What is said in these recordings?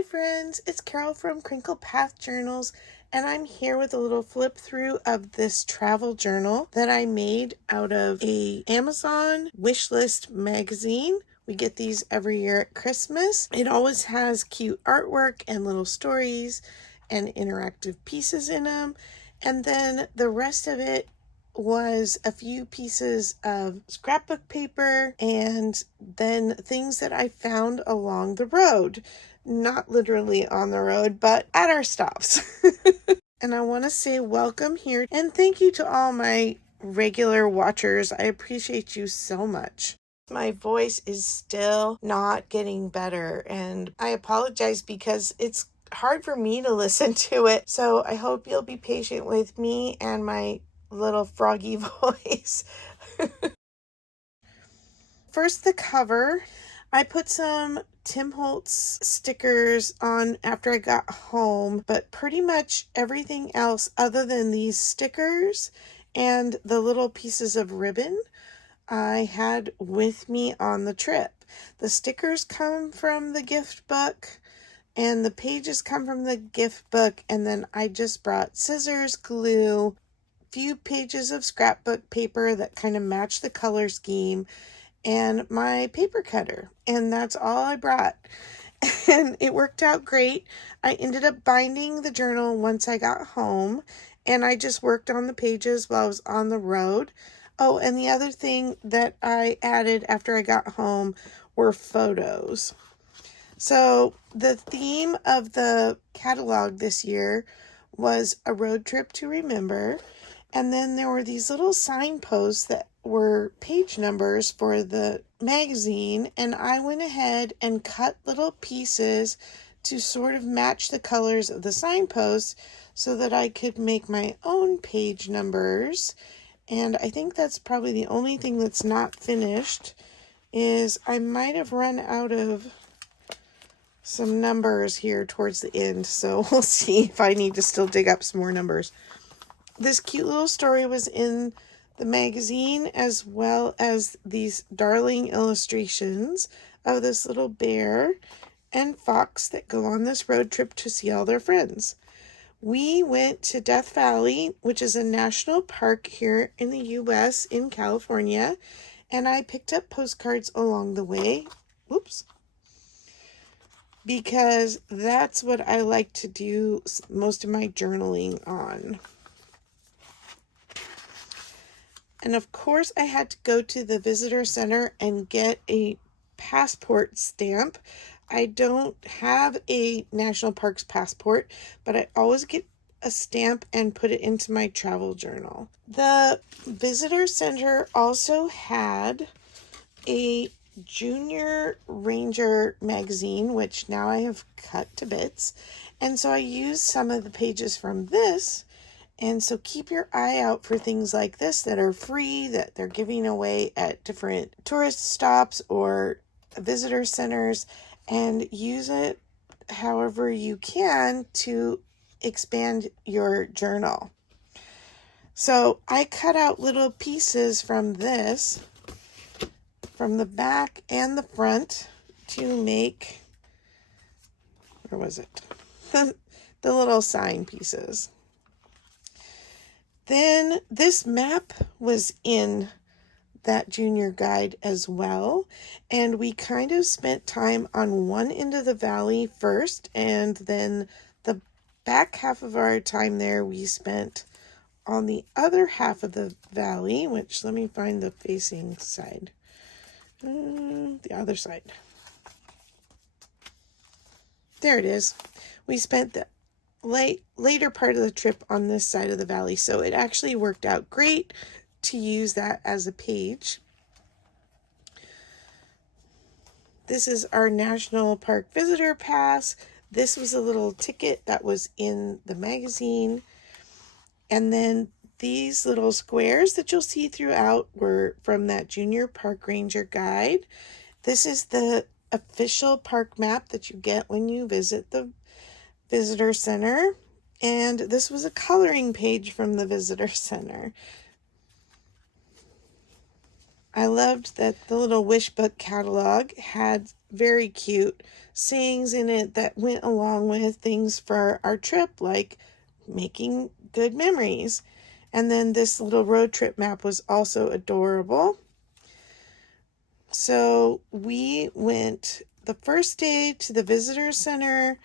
Hi friends, it's Carol from Crinkle Path Journals, and I'm here with a little flip through of this travel journal that I made out of a Amazon wishlist magazine. We get these every year at Christmas. It always has cute artwork and little stories and interactive pieces in them, and then the rest of it was a few pieces of scrapbook paper and then things that I found along the road. Not literally on the road, but at our stops. And I want to say welcome here and thank you to all my regular watchers. I appreciate you so much. My voice is still not getting better, and I apologize because it's hard for me to listen to it. So I hope you'll be patient with me and my little froggy voice. First, the cover. I put some Tim Holtz stickers on after I got home, but pretty much everything else other than these stickers and the little pieces of ribbon I had with me on the trip. The stickers come from the gift book and the pages come from the gift book, and then I just brought scissors, glue, few pages of scrapbook paper that kind of match the color scheme, and my paper cutter, and that's all I brought. And it worked out great. I ended up binding the journal once I got home, and I just worked on the pages while I was on the road. Oh, and the other thing that I added after I got home were photos. So the theme of the catalog this year was a road trip to remember. And then there were these little signposts that were page numbers for the magazine. And I went ahead and cut little pieces to sort of match the colors of the signposts so that I could make my own page numbers. And I think that's probably the only thing that's not finished, is I might have run out of some numbers here towards the end, so we'll see if I need to still dig up some more numbers. This cute little story was in the magazine, as well as these darling illustrations of this little bear and fox that go on this road trip to see all their friends. We went to Death Valley, which is a national park here in the U.S. in California, and I picked up postcards along the way. Whoops. Because that's what I like to do most of my journaling on. And of course, I had to go to the visitor center and get a passport stamp. I don't have a national parks passport, but I always get a stamp and put it into my travel journal. The visitor center also had a Junior Ranger magazine, which now I have cut to bits, and so I used some of the pages from this. And so keep your eye out for things like this that are free, that they're giving away at different tourist stops or visitor centers, and use it however you can to expand your journal. So I cut out little pieces from this, from the back and the front, to make, where was it? The little sign pieces. Then this map was in that junior guide as well, and we kind of spent time on one end of the valley first, and then the back half of our time there we spent on the other half of the valley, which, let me find the facing side. The other side. There it is. We spent the later part of the trip on this side of the valley, so it actually worked out great to use that as a page. This is our National Park Visitor Pass. This was a little ticket that was in the magazine. And then these little squares that you'll see throughout were from that Junior Park Ranger guide. This is the official park map that you get when you visit the visitor center. And this was a coloring page from the visitor center. I loved that the little wish book catalog had very cute sayings in it that went along with things for our trip, like making good memories. And then this little road trip map was also adorable. So we went the first day to the visitor center,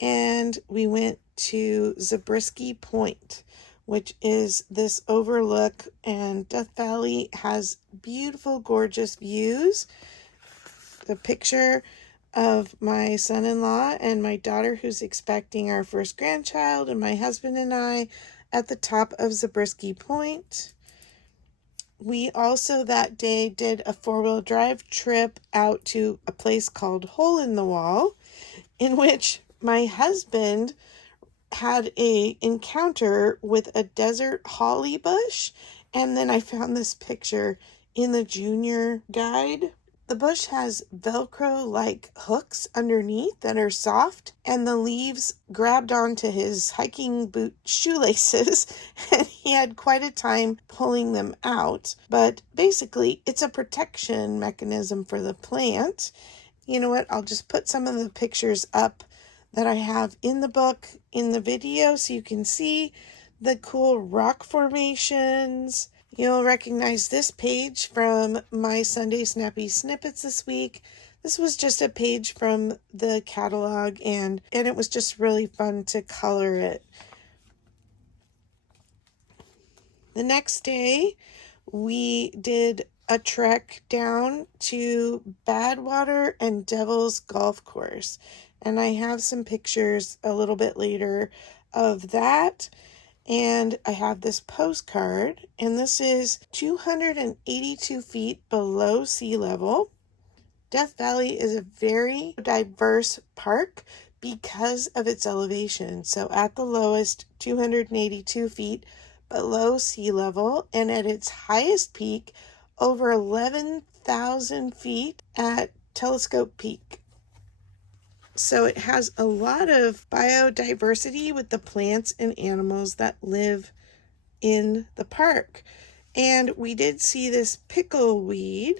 and we went to Zabriskie Point, which is this overlook, and Death Valley has beautiful, gorgeous views. The picture of my son-in-law and my daughter who's expecting our first grandchild, and my husband and I at the top of Zabriskie Point. We also that day did a four-wheel drive trip out to a place called Hole in the Wall, in which my husband had a encounter with a desert holly bush. And then I found this picture in the junior guide. The bush has Velcro-like hooks underneath that are soft, and the leaves grabbed onto his hiking boot shoelaces, and he had quite a time pulling them out. But basically, it's a protection mechanism for the plant. You know what? I'll just put some of the pictures up that I have in the book, in the video, so you can see the cool rock formations. You'll recognize this page from my Sunday Snappy Snippets this week. This was just a page from the catalog, and it was just really fun to color it. The next day, we did a trek down to Badwater and Devil's Golf Course. And I have some pictures a little bit later of that. And I have this postcard, and this is 282 feet below sea level. Death Valley is a very diverse park because of its elevation. So at the lowest, 282 feet below sea level, and at its highest peak, over 11,000 feet at Telescope Peak. So it has a lot of biodiversity with the plants and animals that live in the park. And we did see this pickleweed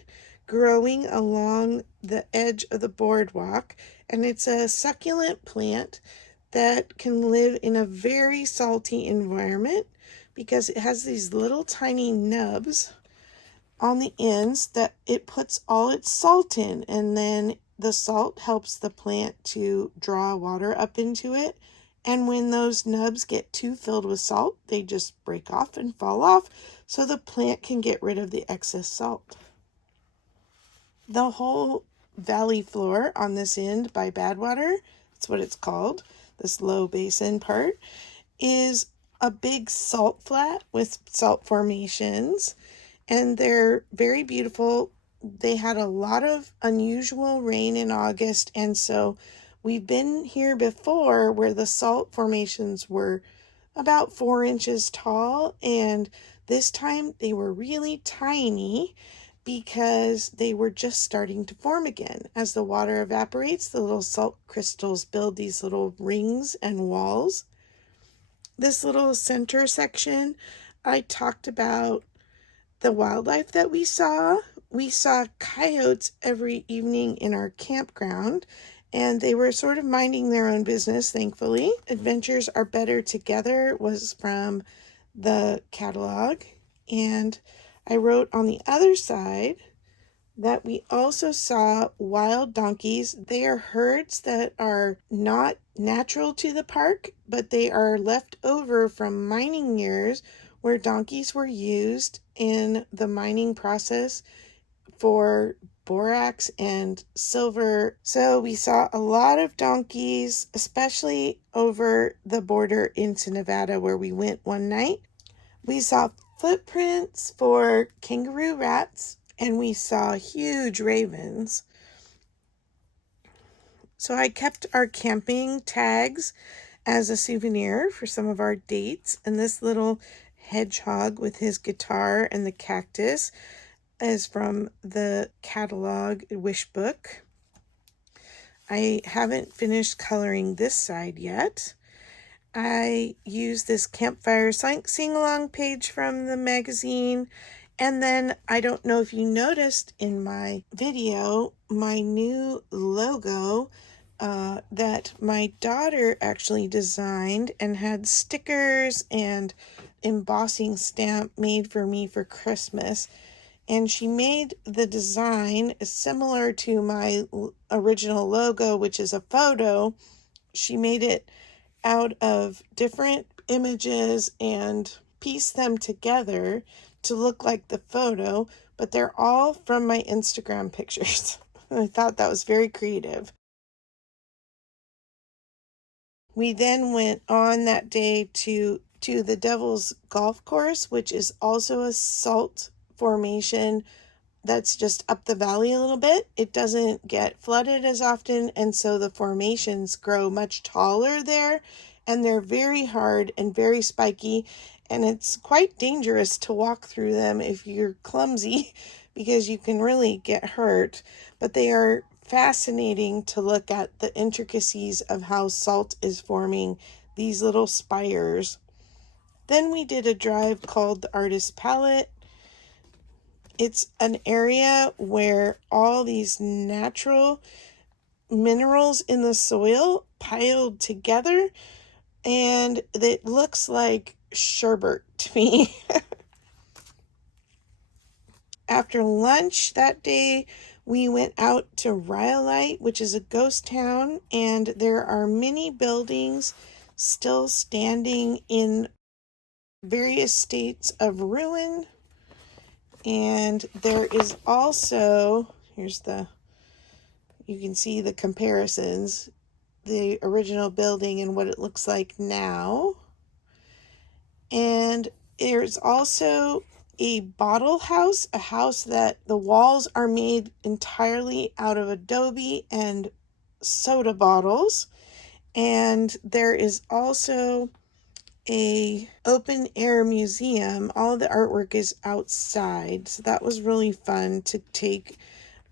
growing along the edge of the boardwalk. And it's a succulent plant that can live in a very salty environment because it has these little tiny nubs on the ends that it puts all its salt in, and then the salt helps the plant to draw water up into it. And when those nubs get too filled with salt, they just break off and fall off so the plant can get rid of the excess salt. The whole valley floor on this end by Badwater, that's what it's called, this low basin part, is a big salt flat with salt formations. And they're very beautiful. They had a lot of unusual rain in August, and so we've been here before where the salt formations were about 4 inches tall, and this time they were really tiny because they were just starting to form again. As the water evaporates, the little salt crystals build these little rings and walls. This little center section, I talked about the wildlife that we saw. We saw coyotes every evening in our campground, and they were sort of minding their own business, thankfully. Adventures Are Better Together was from the catalog, and I wrote on the other side that we also saw wild donkeys. They are herds that are not natural to the park, but they are left over from mining years where donkeys were used in the mining process for borax and silver. So we saw a lot of donkeys, especially over the border into Nevada where we went one night. We saw footprints for kangaroo rats, and we saw huge ravens. So I kept our camping tags as a souvenir for some of our dates, and this little hedgehog with his guitar and the cactus is from the catalog wish book. I haven't finished coloring this side yet. I used this campfire sing-along page from the magazine, And then I don't know if you noticed in my video, my new logo that my daughter actually designed and had stickers and embossing stamp made for me for Christmas. And she made the design similar to my original logo, which is a photo. She made it out of different images and pieced them together to look like the photo, but they're all from my Instagram pictures. I thought that was very creative. We then went on that day to the Devil's Golf Course, which is also a salt formation that's just up the valley a little bit. It doesn't get flooded as often, and so the formations grow much taller there, and they're very hard and very spiky, and it's quite dangerous to walk through them if you're clumsy because you can really get hurt. But they are fascinating to look at the intricacies of how salt is forming these little spires. Then we did a drive called the Artist Palette. It's an area where all these natural minerals in the soil piled together, and it looks like sherbet to me. After lunch that day, we went out to Rhyolite, which is a ghost town, and there are many buildings still standing in various states of ruin. And there is also, you can see the comparisons, the original building and what it looks like now. And there's also a bottle house, a house that the walls are made entirely out of adobe and soda bottles. And there is also a open air museum. All the artwork is outside, so that was really fun to take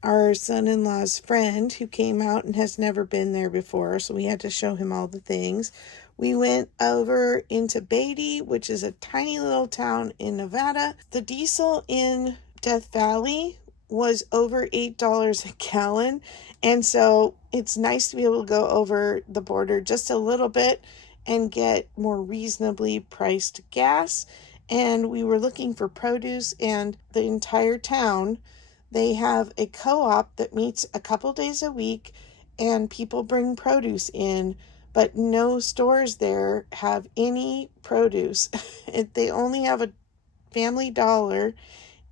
our son-in-law's friend who came out and has never been there before, so we had to show him all the things. We went over into Beatty, which is a tiny little town in Nevada. The diesel in Death Valley was over $8 a gallon, and so it's nice to be able to go over the border just a little bit and get more reasonably priced gas. And we were looking for produce, and the entire town, they have a co-op that meets a couple days a week, and people bring produce in, but no stores there have any produce. They only have a Family Dollar,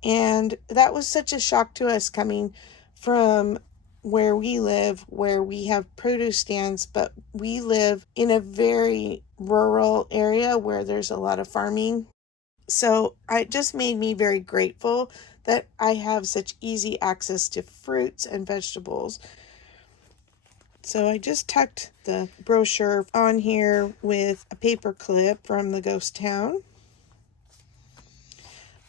and that was such a shock to us coming from where we live, where we have produce stands, but we live in a very rural area where there's a lot of farming. So it just made me very grateful that I have such easy access to fruits and vegetables. So I just tucked the brochure on here with a paper clip from the ghost town.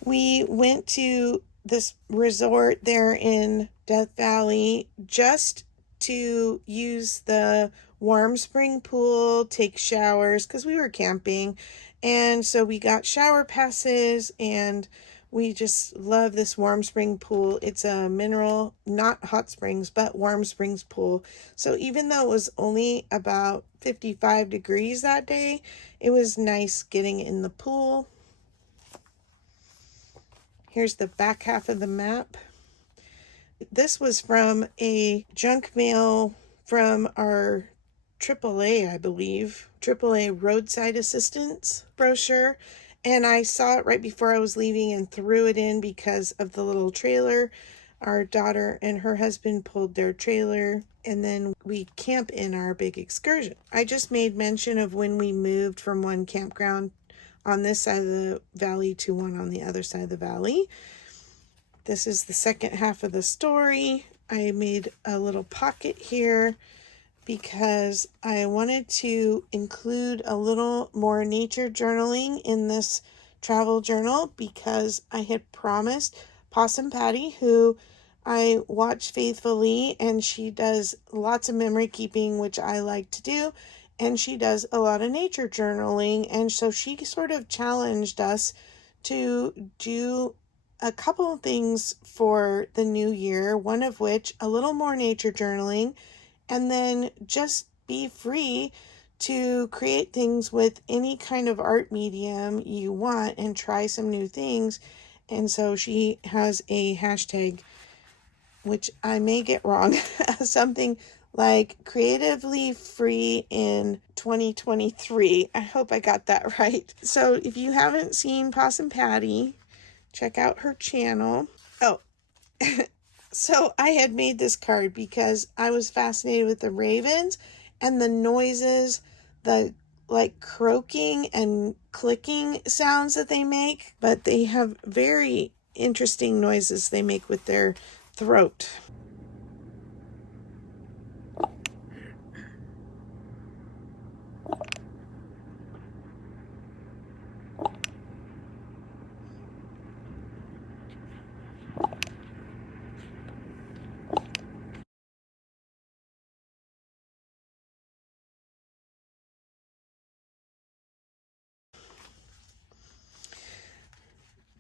We went to this resort there in Death Valley just to use the warm spring pool, take showers, because we were camping. And so we got shower passes, and we just love this warm spring pool. It's a mineral, not hot springs, but warm springs pool. So even though it was only about 55 degrees that day, it was nice getting in the pool. Here's the back half of the map. This was from a junk mail from our AAA, I believe, AAA roadside assistance brochure. And I saw it right before I was leaving and threw it in because of the little trailer. Our daughter and her husband pulled their trailer, and then we camp in our big excursion. I just made mention of when we moved from one campground on this side of the valley to one on the other side of the valley. This is the second half of the story. I made a little pocket here because I wanted to include a little more nature journaling in this travel journal, because I had promised Possum Patty, who I watch faithfully, and she does lots of memory keeping, which I like to do, and she does a lot of nature journaling, and so she sort of challenged us to do a couple of things for the new year, one of which a little more nature journaling, and then just be free to create things with any kind of art medium you want and try some new things. And so she has a hashtag, which I may get wrong, something like creatively free in 2023. I hope I got that right. So if you haven't seen Possum Patty, check out her channel. Oh, so I had made this card because I was fascinated with the ravens and the noises, the like croaking and clicking sounds that they make, but they have very interesting noises they make with their throat.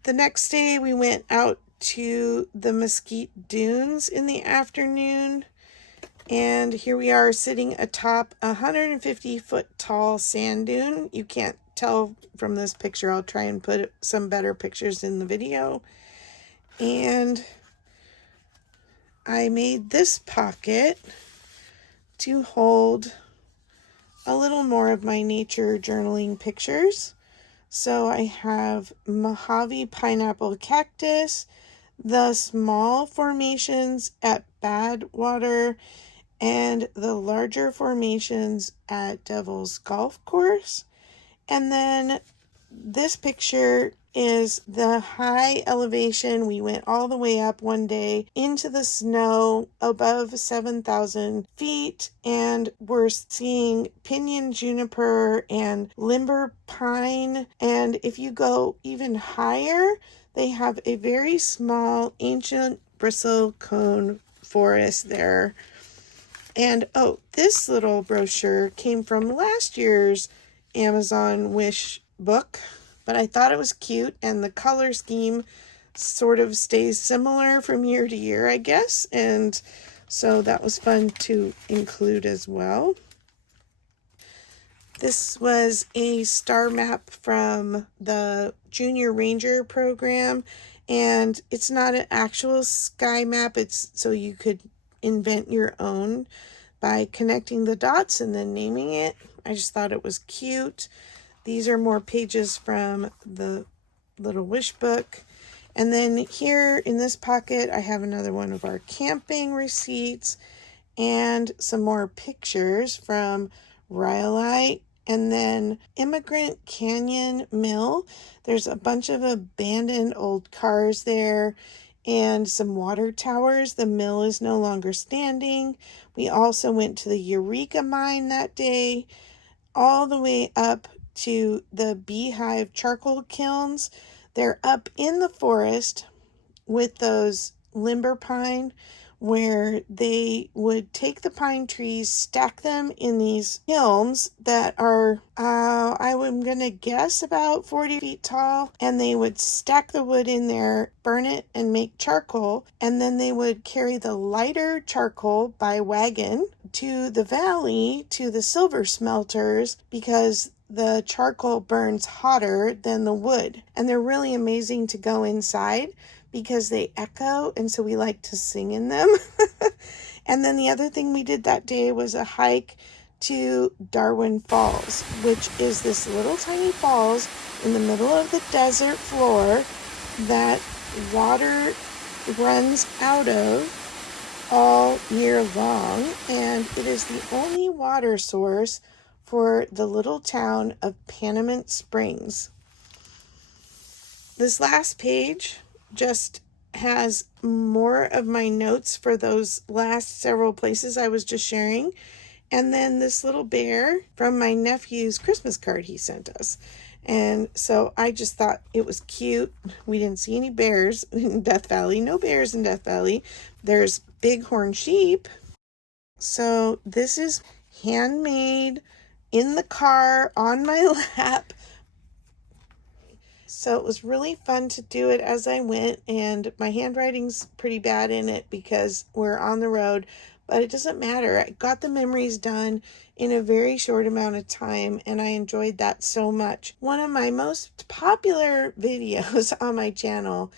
The next day we went out to the Mesquite Dunes in the afternoon, and here we are sitting atop a 150-foot tall sand dune. You can't tell from this picture. I'll try and put some better pictures in the video. And I made this pocket to hold a little more of my nature journaling pictures. So I have Mojave pineapple cactus, the small formations at Badwater, and the larger formations at Devil's Golf Course. And then this picture is the high elevation. We went all the way up one day into the snow above 7,000 feet, and we're seeing pinyon juniper and limber pine. And if you go even higher, they have a very small ancient bristlecone forest there. And oh, this little brochure came from last year's Amazon Wish book, but I thought it was cute, and the color scheme sort of stays similar from year to year, I guess, and so that was fun to include as well. This was a star map from the Junior Ranger program, and it's not an actual sky map. It's so you could invent your own by connecting the dots and then naming it. I just thought it was cute. These are more pages from the little wish book. And then here in this pocket, I have another one of our camping receipts and some more pictures from Rhyolite. And then Immigrant Canyon Mill. There's a bunch of abandoned old cars there and some water towers. The mill is no longer standing. We also went to the Eureka mine that day, all the way up to the Beehive charcoal kilns. They're up in the forest with those limber pine, where they would take the pine trees, stack them in these kilns that are, I'm going to guess about 40 feet tall, and they would stack the wood in there, burn it, and make charcoal, and then they would carry the lighter charcoal by wagon to the valley, to the silver smelters, because the charcoal burns hotter than the wood, and they're really amazing to go inside because they echo, and so we like to sing in them. And then the other thing we did that day was a hike to Darwin Falls, which is this little tiny falls in the middle of the desert floor that water runs out of all year long, and it is the only water source for the little town of Panamint Springs. This last page just has more of my notes for those last several places I was just sharing. And then this little bear from my nephew's Christmas card he sent us. And so I just thought it was cute. We didn't see any bears in Death Valley. No bears in Death Valley. There's bighorn sheep. So this is handmade in the car on my lap. So it was really fun to do it as I went, and my handwriting's pretty bad in it because we're on the road, but it doesn't matter. I got the memories done in a very short amount of time, and I enjoyed that so much. One of my most popular videos on my channel,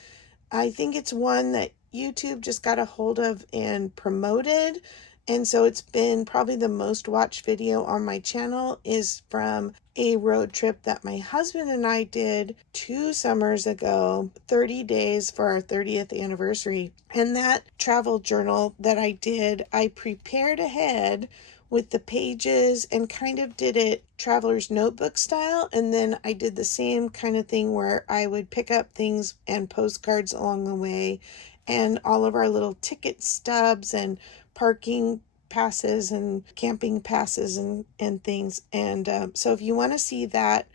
I think it's one that YouTube just got a hold of and promoted. And so it's been probably the most watched video on my channel, is from a road trip that my husband and I did 2 summers ago, 30 days for our 30th anniversary. And that travel journal that I did, I prepared ahead with the pages and kind of did it traveler's notebook style. And then I did the same kind of thing where I would pick up things and postcards along the way, and all of our little ticket stubs and parking passes and camping passes and things. And so if you want to see that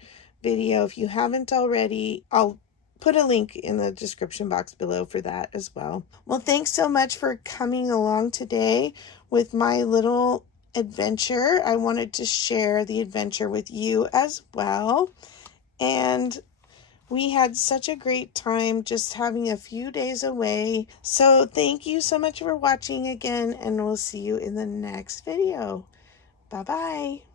video, if you haven't already, I'll put a link in the description box below for that as well. Well, thanks so much for coming along today with my little adventure. I wanted to share the adventure with you as well. And we had such a great time just having a few days away. So thank you so much for watching again, and we'll see you in the next video. Bye-bye.